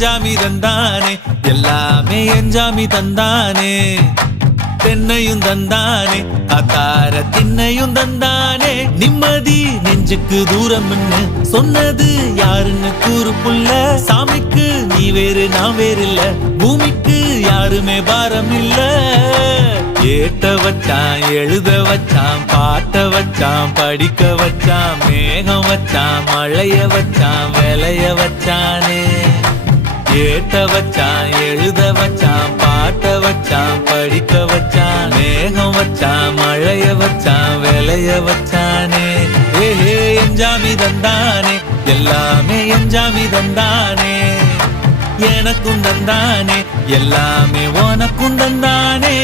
எஞ்சாமி தந்தானே எல்லாமே எஞ்சாமி தந்தானே தென்னையும் தந்தானே காத்தார திண்ணையும் தந்தானே நிம்மதி நெஞ்சுக்கு தூரம் சொன்னது யாருன்னு கூறு புள்ள சாமிக்கு நீ வேறு நான் வேறு இல்ல பூமிக்கு யாருமே பாரம் இல்ல ஏத்த வச்சான் எழுத வச்சான் பாட்ட வச்சான் படிக்க வச்சான் மேகம் வச்சான் மழைய வச்சான் விளைய வச்சானே ஏத்த வச்சான் எழுத வச்சான் பாட்ட வச்சான் படிக்க வச்சான் மேகம் வச்சான் மழைய வச்சான் விளைய வச்சானே ஏஹே எஞ்சாமி தந்தானே எல்லாமே எஞ்சாமி தந்தானே எனக்கும் தந்தானே எல்லாமே உனக்கும் தந்தானே